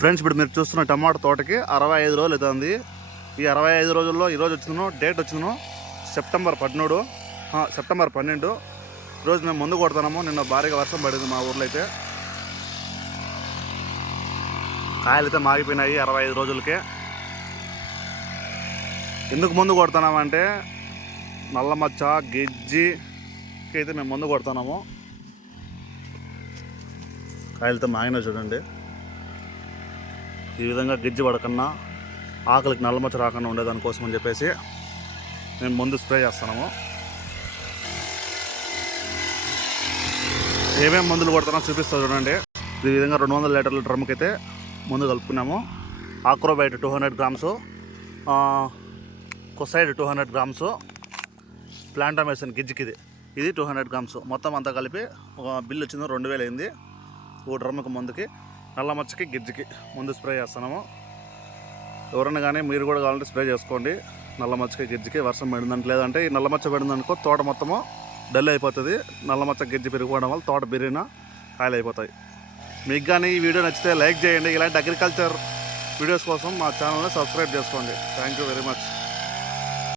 Friends ఇప్పుడు మీరు చూస్తున్న టమాటా తోటకి అరవై ఐదు రోజులు అవుతుంది. ఈ అరవై ఐదు రోజుల్లో ఈరోజు వచ్చిందో డేట్ వచ్చిందో సెప్టెంబర్ పదమూడు. సెప్టెంబర్ పన్నెండు. ఈరోజు మేము ముందు కొడుతున్నాము. నిన్న భారీగా వర్షం పడింది మా ఊర్లో అయితే. కాయలు అయితే మాగిపోయినాయి అరవై ఐదు రోజులకే. ఎందుకు ముందు కొడుతున్నామంటే నల్ల మచ్చ గిజ్జికి అయితే మేము ముందు కొడుతున్నాము. కాయలతో మాగినా చూడండి. ఈ విధంగా గిజ్జి పడకుండా ఆకలికి నల్ల మచ్చ రాకుండా ఉండేదానికోసం అని చెప్పేసి మేము ముందు స్ప్రే చేస్తున్నాము. ఏమేమి మందులు కొడుతున్నా చూపిస్తా చూడండి. ఈ విధంగా రెండు వందల లీటర్ల డ్రమ్కి అయితే ముందు కలుపుకున్నాము. Acrobat two hundred grams Kocide two hundred grams ప్లాంటామేషన్ గిజ్జికి ఇది ఇది టూ హండ్రెడ్ గ్రామ్స్. మొత్తం అంతా కలిపి ఒక బిల్ వచ్చింది రెండు వేలు అయింది. ఓ డ్రమ్కి ముందుకి నల్ల మచ్చకి గిజ్జికి ముందు స్ప్రే చేస్తున్నాము. ఎవరైనా కానీ మీరు కూడా కావాలంటే స్ప్రే చేసుకోండి. నల్ల మచ్చకి గిజ్జికి వర్షం పడిందంటే లేదంటే ఈ నల్ల మచ్చ పడిందనుకో తోట మొత్తము డల్ అయిపోతుంది. నల్ల మచ్చ గిజ్జి పెరిగిపోవడం వల్ల తోట బిరిన కాయలు అయిపోతాయి మీకు కానీ ఈ వీడియో నచ్చితే లైక్ చేయండి. ఇలాంటి అగ్రికల్చర్ వీడియోస్ కోసం మా ఛానల్ని సబ్స్క్రైబ్ చేసుకోండి. Thank you very much